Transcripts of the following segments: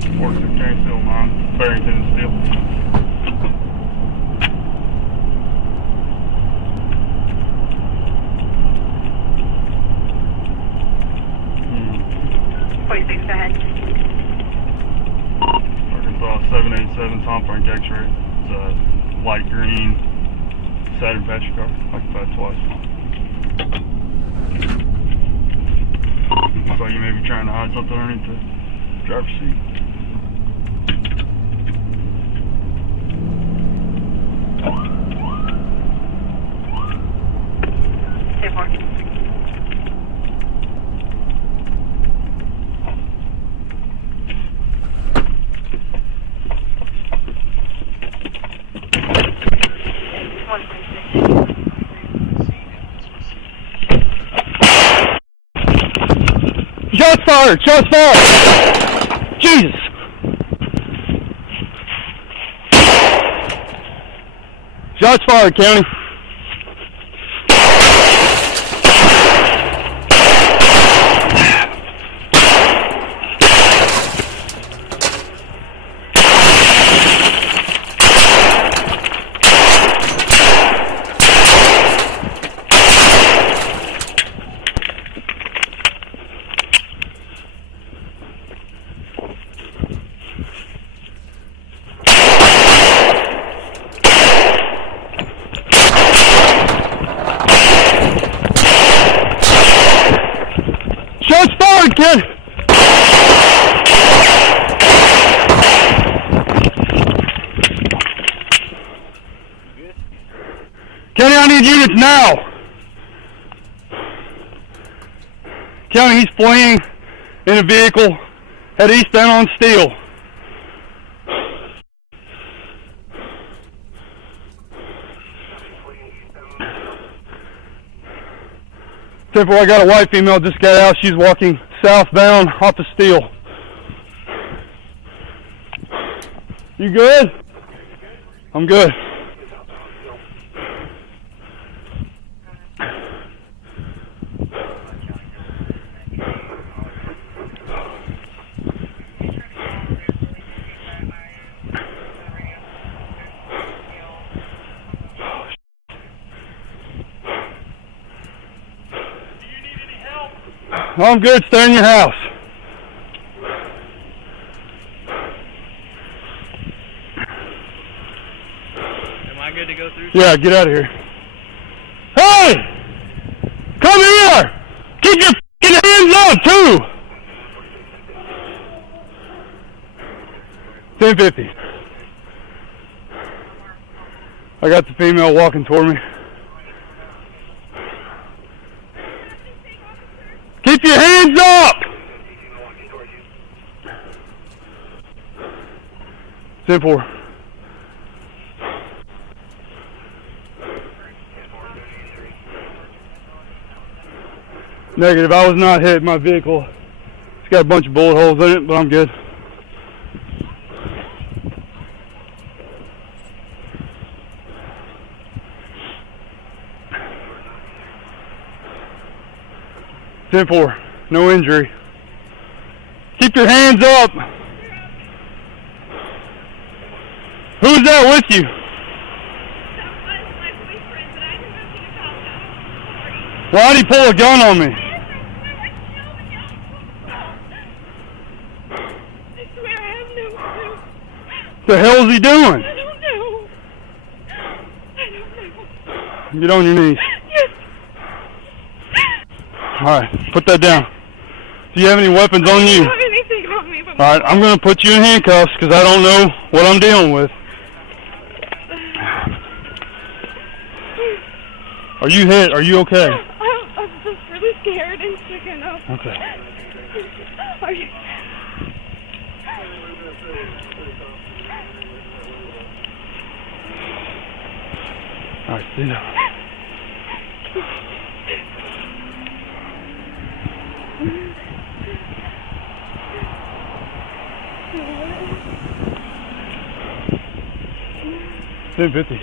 Works at Train Steel Mine, Barrington and Steel. .46, go ahead. Arkansas 787 Tom Frank X-ray. It's a light green Saturn passenger car. Occupied twice. Looks like you may be trying to hide something underneath the driver's seat. Shots fired! Shots fired! Jesus! Shots fired, County. Shots fired, kid! County, I need units now! County, he's fleeing in a vehicle, head eastbound on Steel. 10-4, I got a white female, just got out. She's walking southbound off of Steel. You good? I'm good. I'm good, stay in your house. Am I good to go through? Yeah, get out of here. Hey! Come here! Keep your f***ing hands up, too! 1050. I got the female walking toward me. Keep your hands up! 10-4. Negative, I was not hit. My vehicle, it's got a bunch of bullet holes in it, but I'm good. .4, no injury. Keep your hands up. Who's that with you? That was my boyfriend, but I didn't have to call him. Why'd he pull a gun on me? I swear I have no clue. What the hell is he doing? I don't know. I don't know. Get on your knees. Yes. Alright, put that down. Do you have any weapons on you? I don't have anything on me but Alright, I'm going to put you in handcuffs because I don't know what I'm dealing with. Are you hit? Are you okay? I'm just really scared and shaken up. Okay. Are you... Alright, sit down. $10.50.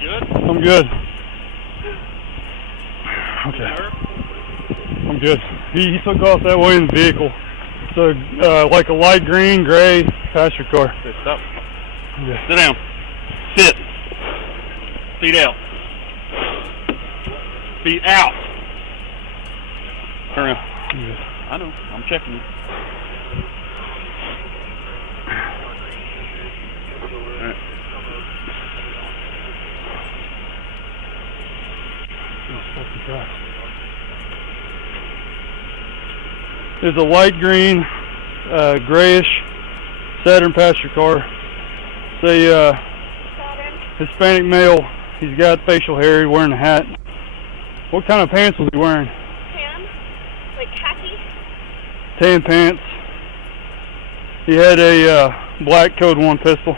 Good? I'm good. Okay. I'm good. He took off that way in the vehicle. It's a like a light green, gray passenger car. Okay, stop. Yeah. Sit down. Sit. Feet out. Feet out. Turn around. Yeah. I know. I'm checking you. All right. There's a light green, grayish Saturn passenger car. It's a Hispanic male. He's got facial hair. He's wearing a hat. What kind of pants was he wearing? Tan? Like khaki? Tan pants. He had a black Code 1 pistol.